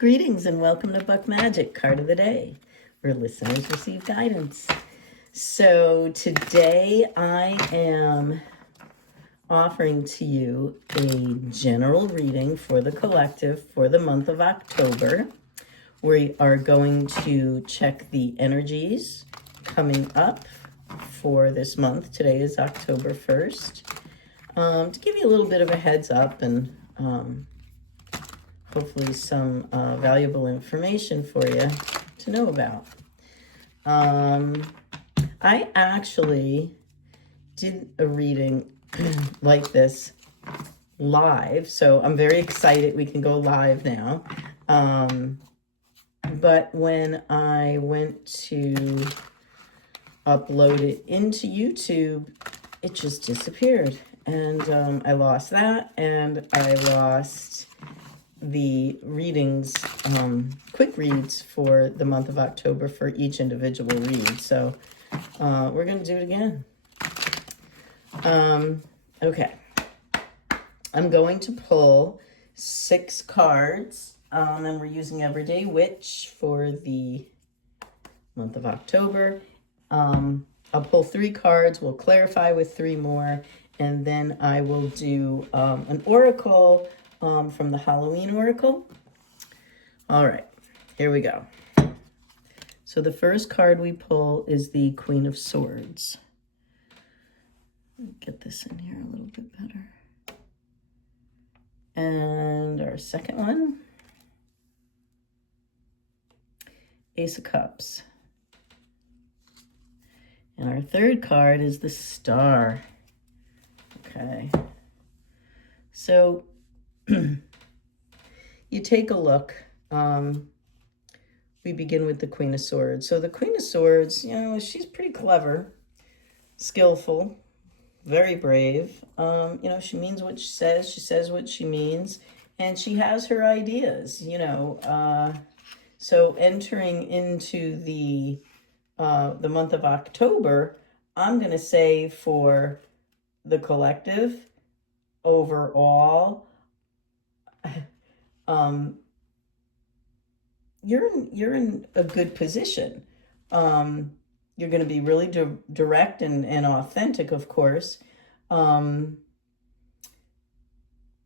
Greetings and welcome to Buck Magic Card of the Day, where listeners receive guidance. So today I am offering to you a general reading for the collective for the month of October. We are going to check the energies coming up for this month. Today is October 1st. To give you a little bit of a heads up and hopefully some valuable information for you to know about. I actually did a reading like this live, so I'm very excited we can go live now. But when I went to upload it into YouTube, it just disappeared. And I lost that, and I lost the readings, quick reads for the month of October for each individual read. So we're going to do it again. Okay. I'm going to pull 6 cards, and we're using Everyday Witch for the month of October. I'll pull 3 cards. We'll clarify with 3 more, and then I will do an oracle from the Halloween Oracle. All right, here we go. So the first card we pull is the Queen of Swords. Get this in here a little bit better. And our second one, Ace of Cups. And our third card is the Star. Okay. So you take a look. We begin with the Queen of Swords. So the Queen of Swords, you know, she's pretty clever, skillful, very brave. You know, she means what she says what she means, and she has her ideas, you know. So entering into the month of October, I'm going to say for the collective, overall, you're in a good position. You're going to be really direct and authentic, of course.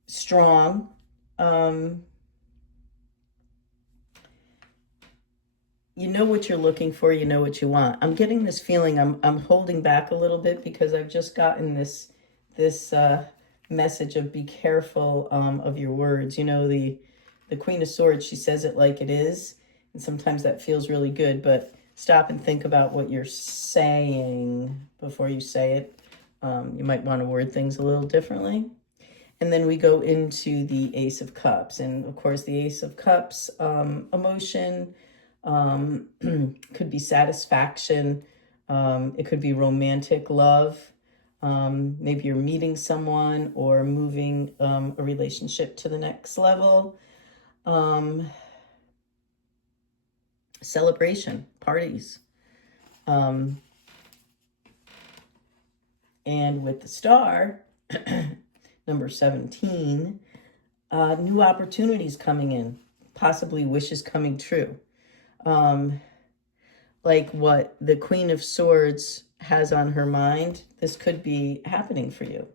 Strong. You know what you're looking for. You know what you want. I'm getting this feeling. I'm holding back a little bit because I've just gotten this message of be careful of your words. You know, the Queen of Swords, she says it like it is, and sometimes that feels really good, but stop and think about what you're saying before you say it. You might want to word things a little differently. And then we go into the Ace of Cups, and of course the Ace of Cups, emotion, could be satisfaction, it could be romantic love. Maybe you're meeting someone or moving a relationship to the next level. Celebration, parties. And with the Star, number 17, new opportunities coming in, possibly wishes coming true. Like what the Queen of Swords has on her mind, this could be happening for you.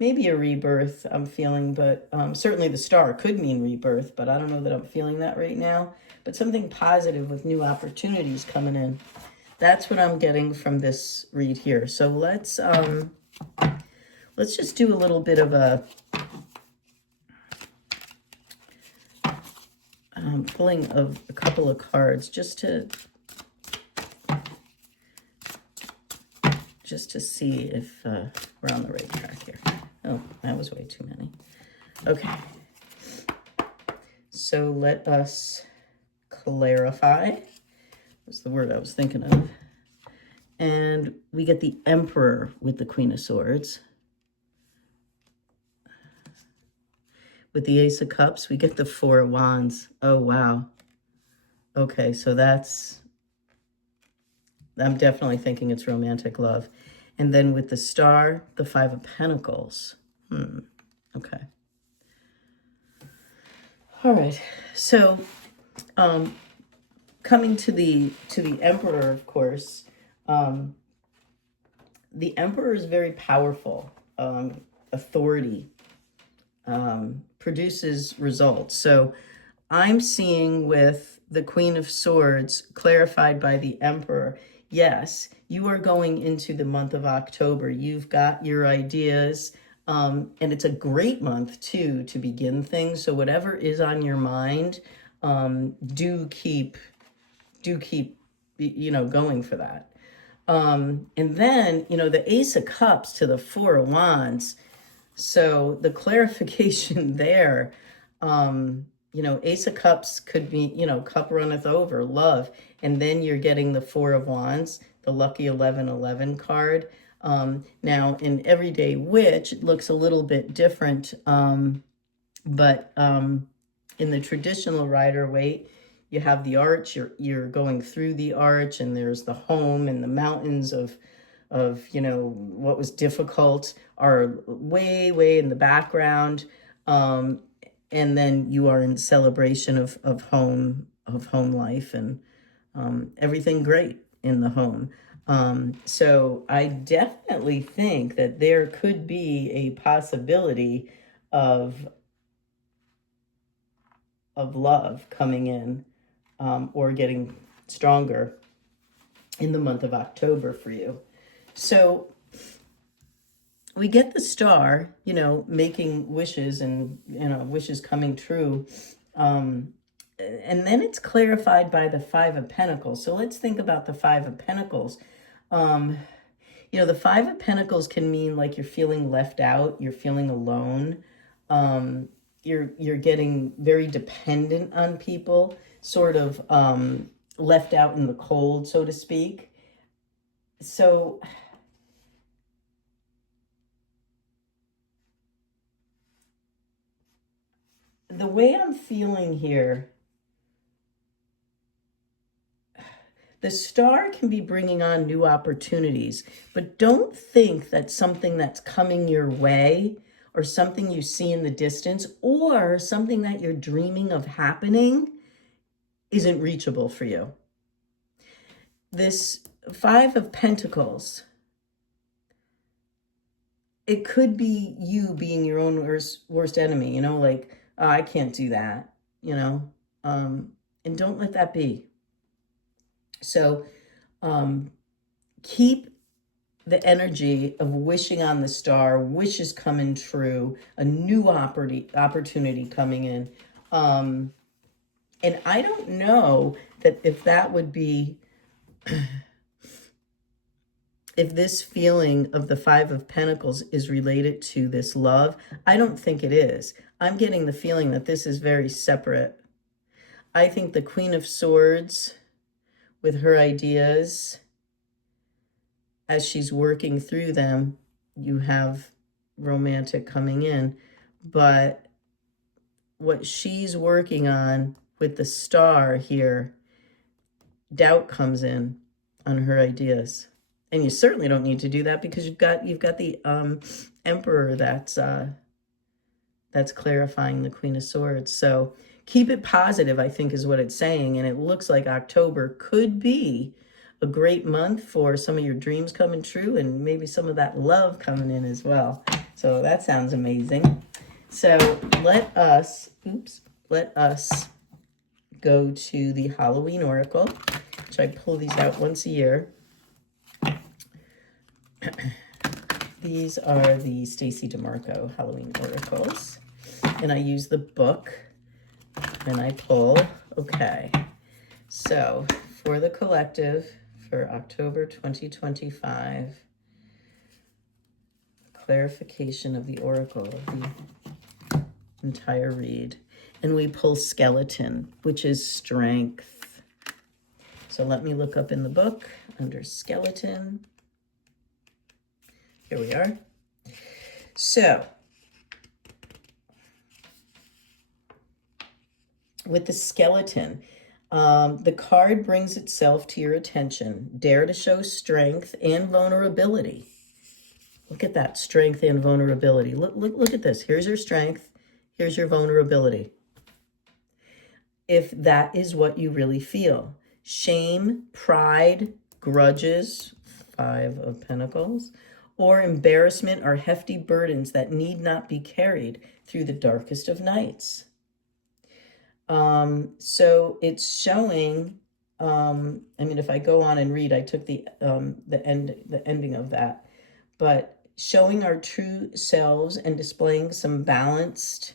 Maybe a rebirth I'm feeling, but certainly the Star could mean rebirth, but I don't know that I'm feeling that right now. But something positive with new opportunities coming in. That's what I'm getting from this read here. So let's just do a little bit of a pulling of a couple of cards just to see if we're on the right track here. Oh, that was way too many. Okay. So let us clarify. That's the word I was thinking of. And we get the Emperor with the Queen of Swords. With the Ace of Cups, we get the Four of Wands. Oh, wow. Okay, so I'm definitely thinking it's romantic love. And then with the Star, the Five of Pentacles. Okay. All right. So, coming to the Emperor, of course, the Emperor is very powerful. Authority produces results. So, I'm seeing with the Queen of Swords clarified by the Emperor. Yes, you are going into the month of October. You've got your ideas. And it's a great month too to begin things. So whatever is on your mind, do keep going for that. And then the Ace of Cups to the Four of Wands. So the clarification there, Ace of Cups could be, cup runneth over, love. And then you're getting the Four of Wands, the lucky 1111 card. Now, in Everyday Witch, it looks a little bit different. But in the traditional Rider-Waite, you have the arch, you're going through the arch, and there's the home and the mountains of what was difficult are way in the background. And then you are in celebration of home life and everything great in the home. So I definitely think that there could be a possibility of love coming in or getting stronger in the month of October for you. So we get the Star, making wishes and, wishes coming true. And then it's clarified by the Five of Pentacles. So let's think about the Five of Pentacles. The Five of Pentacles can mean like you're feeling left out, you're feeling alone. You're getting very dependent on people, sort of left out in the cold, so to speak. So the way I'm feeling here, the Star can be bringing on new opportunities, but don't think that something that's coming your way or something you see in the distance or something that you're dreaming of happening isn't reachable for you. This Five of Pentacles, it could be you being your own worst enemy, like, oh, I can't do that, and don't let that be. So keep the energy of wishing on the Star, wishes coming true, a new opportunity coming in. And I don't know that if that would be, if this feeling of the Five of Pentacles is related to this love. I don't think it is. I'm getting the feeling that this is very separate. I think the Queen of Swords, with her ideas, as she's working through them, you have romantic coming in. But what she's working on with the Star here, doubt comes in on her ideas. And you certainly don't need to do that because you've got the Emperor that's clarifying the Queen of Swords. So keep it positive, I think, is what it's saying. And it looks like October could be a great month for some of your dreams coming true and maybe some of that love coming in as well. So that sounds amazing. So let us go to the Halloween Oracle, which I pull these out once a year. These are the Stacey DeMarco Halloween Oracles. And I use the book and I pull. Okay. So for the collective for October 2025, clarification of the Oracle of the entire read. And we pull Skeleton, which is strength. So let me look up in the book under Skeleton. Here we are. So, with the Skeleton, the card brings itself to your attention. Dare to show strength and vulnerability. Look at that, strength and vulnerability. Look at this. Here's your strength. Here's your vulnerability. if that is what you really feel. Shame, pride, grudges, 5 of Pentacles, or embarrassment are hefty burdens that need not be carried through the darkest of nights. So it's showing, I mean, if I go on and read, I took the ending of that, but showing our true selves and displaying some balanced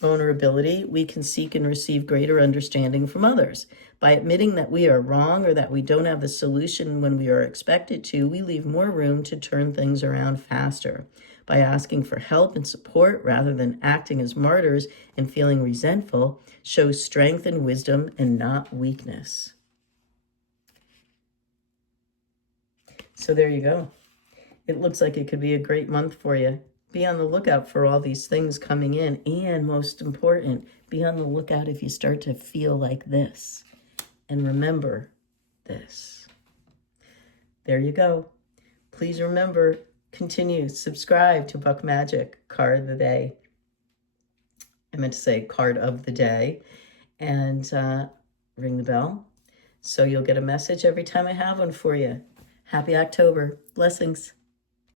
vulnerability, we can seek and receive greater understanding from others. By admitting that we are wrong or that we don't have the solution when we are expected to, we leave more room to turn things around faster. By asking for help and support rather than acting as martyrs and feeling resentful, shows strength and wisdom and not weakness. So there you go. It looks like it could be a great month for you. Be on the lookout for all these things coming in. And most important, be on the lookout if you start to feel like this. And remember this. There you go. Please remember, continue, subscribe to Buck Magic Card of the Day. I meant to say card of the day. And ring the bell so you'll get a message every time I have one for you. Happy October. Blessings.